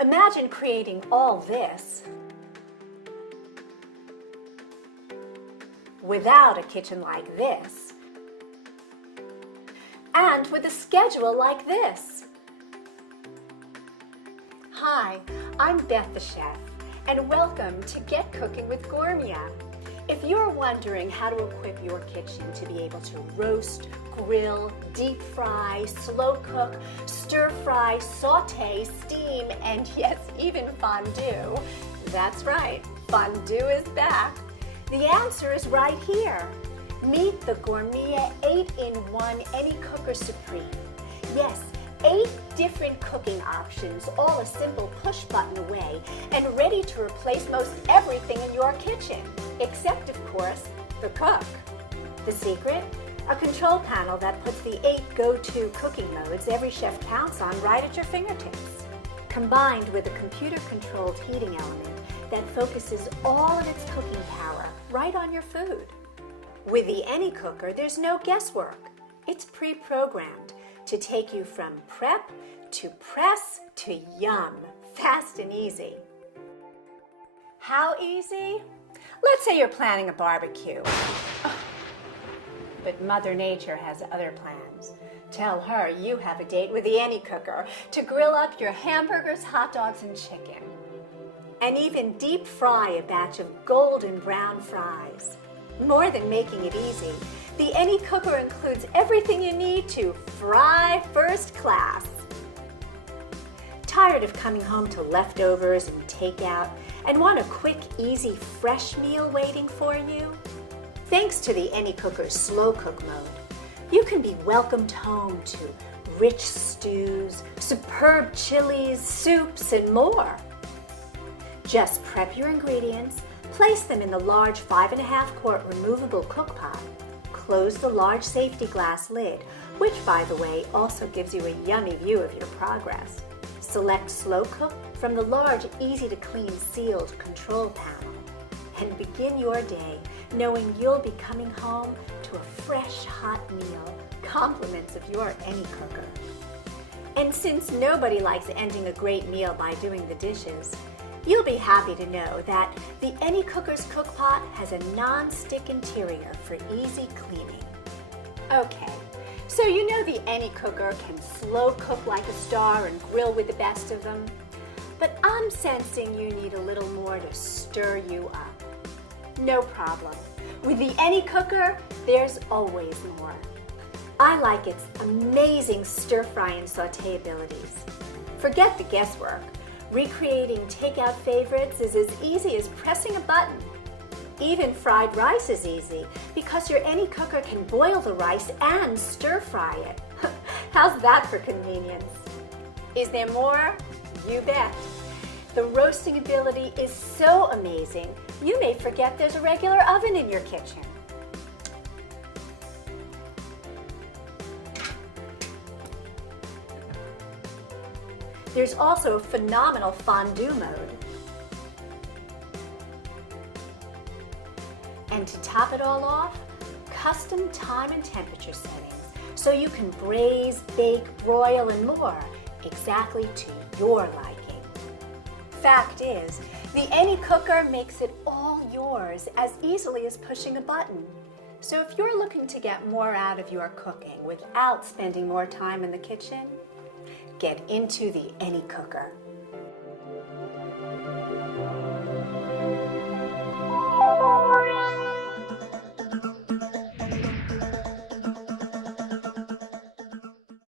Imagine creating all this without a kitchen like this, and with a schedule like this. Hi, I'm Beth the Chef, and welcome to Get Cooking with Gourmia. If you're wondering how to equip your kitchen to be able to roast, grill, deep fry, slow cook, stir fry, saute, steam, and yes, even fondue, that's right, fondue is back. The answer is right here. Meet the Gourmia 8-in-1 Any Cooker Supreme. Yes, 8 different cooking options, all a simple push button away and ready to replace most everything in your kitchen, except of course, the cook. The secret? A control panel that puts the 8 go-to cooking modes every chef counts on right at your fingertips, combined with a computer-controlled heating element that focuses all of its cooking power right on your food. With the Any Cooker, there's no guesswork. It's pre-programmed to take you from prep to press to yum, fast and easy. How easy? Let's say you're planning a barbecue. But Mother Nature has other plans. Tell her you have a date with the Any Cooker to grill up your hamburgers, hot dogs, and chicken. And even deep fry a batch of golden brown fries. More than making it easy, the Any Cooker includes everything you need to fry first class. Tired of coming home to leftovers and takeout and want a quick, easy, fresh meal waiting for you? Thanks to the Any Cooker's slow cook mode, you can be welcomed home to rich stews, superb chilies, soups, and more. Just prep your ingredients, place them in the large 5.5 quart removable cook pot, close the large safety glass lid, which by the way also gives you a yummy view of your progress. Select slow cook from the large easy to clean sealed control panel and begin your day knowing you'll be coming home to a fresh hot meal, compliments of your Any Cooker. And since nobody likes ending a great meal by doing the dishes, you'll be happy to know that the Any Cooker's cook pot has a non-stick interior for easy cleaning. Okay, so you know the Any Cooker can slow cook like a star and grill with the best of them, but I'm sensing you need a little more to stir you up. No problem. With the Any Cooker, there's always more. I like its amazing stir-fry and saute abilities. Forget the guesswork. Recreating takeout favorites is as easy as pressing a button. Even fried rice is easy because your Any Cooker can boil the rice and stir-fry it. How's that for convenience? Is there more? You bet. The roasting ability is so amazing, you may forget there's a regular oven in your kitchen. There's also a phenomenal fondue mode. And to top it all off, custom time and temperature settings so you can braise, bake, broil, and more exactly to your liking. Fact is, the Any Cooker makes it all yours as easily as pushing a button. So if you're looking to get more out of your cooking without spending more time in the kitchen, get into the Any Cooker.